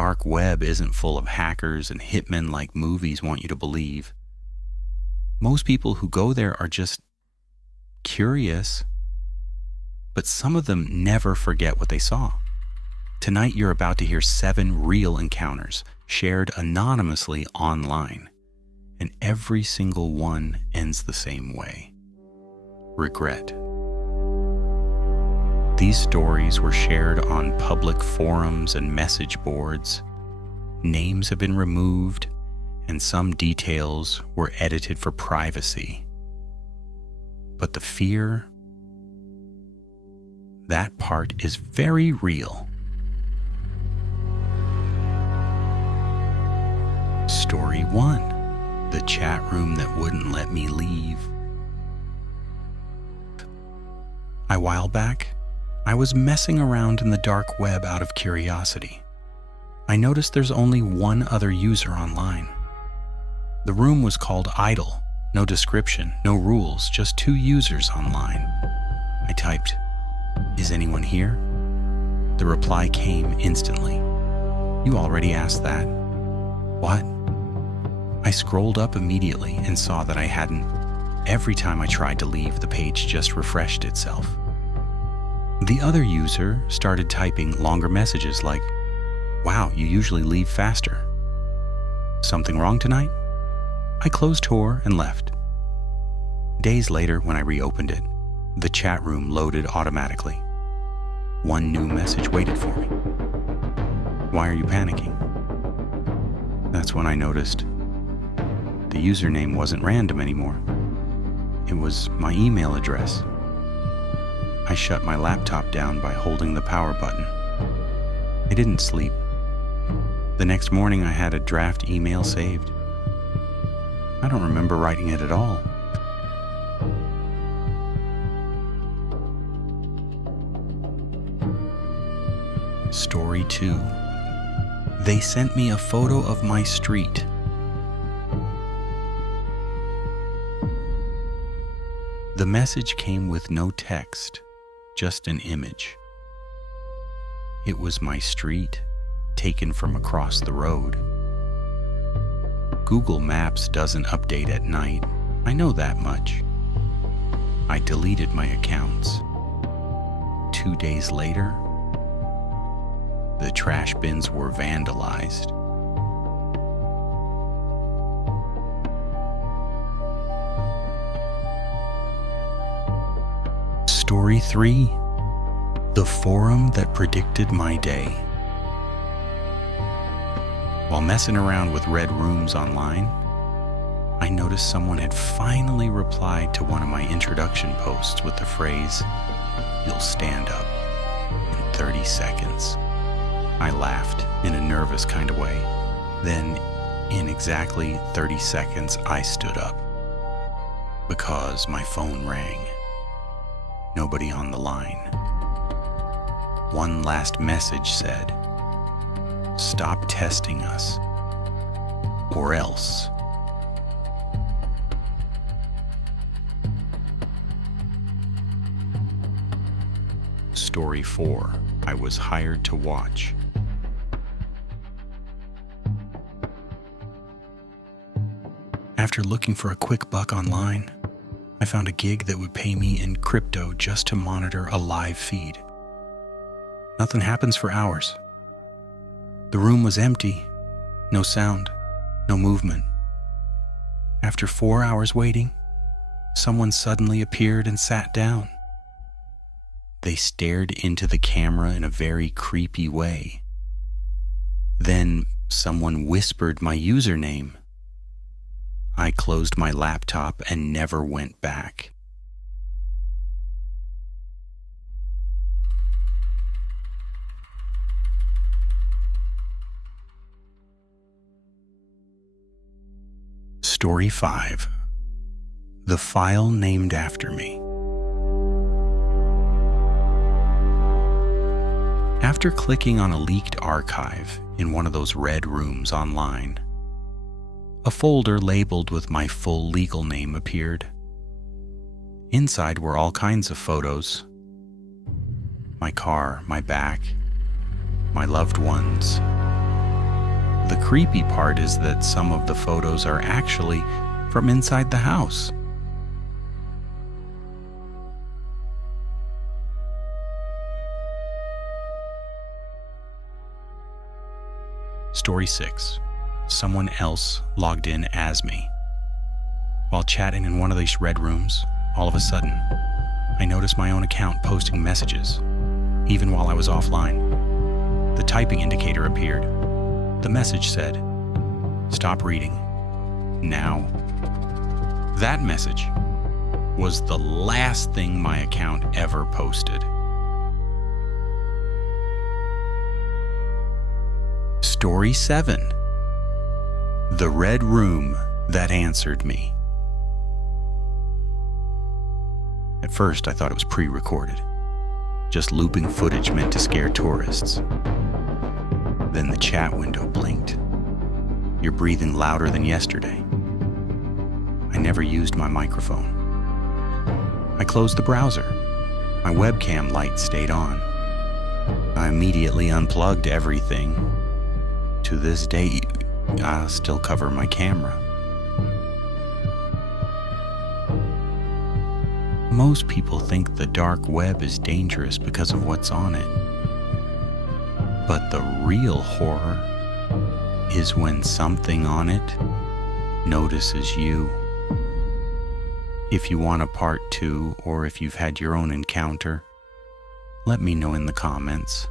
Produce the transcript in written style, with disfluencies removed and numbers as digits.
dark web isn't full of hackers and hitmen like movies want you to believe. Most people who go there are just curious, but some of them never forget what they saw. Tonight you're about to hear 7 real encounters shared anonymously online, and every single one ends the same way: regret. These stories were shared on public forums and message boards. Names have been removed, and some details were edited for privacy. But the fear, that part is very real. Story 1: the chat room that wouldn't let me leave. A while back, I was messing around in the dark web out of curiosity. I noticed there's only one other user online. The room was called Idle. No description, no rules, just 2 users online. I typed, "Is anyone here?" The reply came instantly. "You already asked that." "What?" I scrolled up immediately and saw that I hadn't. Every time I tried to leave, the page just refreshed itself. The other user started typing longer messages like, "Wow, you usually leave faster." "Something wrong tonight?" I closed Tor and left. Days later, when I reopened it, the chat room loaded automatically. One new message waited for me. "Why are you panicking?" That's when I noticed the username wasn't random anymore. It was my email address. I shut my laptop down by holding the power button. I didn't sleep. The next morning I had a draft email saved. I don't remember writing it at all. Story 2: they sent me a photo of my street. The message came with no text, just an image. It was my street, taken from across the road. Google Maps doesn't update at night, I know that much. I deleted my accounts. 2 days later, the trash bins were vandalized. Story 3: the forum that predicted my day. While messing around with red rooms online, I noticed someone had finally replied to one of my introduction posts with the phrase, "You'll stand up in 30 seconds. I laughed in a nervous kind of way. Then, in exactly 30 seconds, I stood up because my phone rang. Nobody on the line. One last message said, "Stop testing us, or else." Story 4: I was hired to watch. After looking for a quick buck online, I found a gig that would pay me in crypto just to monitor a live feed. Nothing happens for hours. The room was empty, no sound, no movement. After 4 hours waiting, someone suddenly appeared and sat down. They stared into the camera in a very creepy way. Then someone whispered my username. I closed my laptop and never went back. Story 5: the file named after me. After clicking on a leaked archive in one of those red rooms online, a folder labeled with my full legal name appeared. Inside were all kinds of photos. My car, my back, my loved ones, The creepy part is that some of the photos are actually from inside the house. Story 6. Someone else logged in as me. While chatting in one of these red rooms, all of a sudden, I noticed my own account posting messages, even while I was offline. The typing indicator appeared. The message said, "Stop reading. Now." That message was the last thing my account ever posted. Story 7. The Red Room That Answered Me. At first, I thought it was pre-recorded, just looping footage meant to scare tourists. Then the chat window blinked. "You're breathing louder than yesterday." I never used my microphone. I closed the browser. My webcam light stayed on. I immediately unplugged everything. To this day, I still cover my camera. Most people think the dark web is dangerous because of what's on it. But the real horror is when something on it notices you. If you want a part 2, or if you've had your own encounter, let me know in the comments.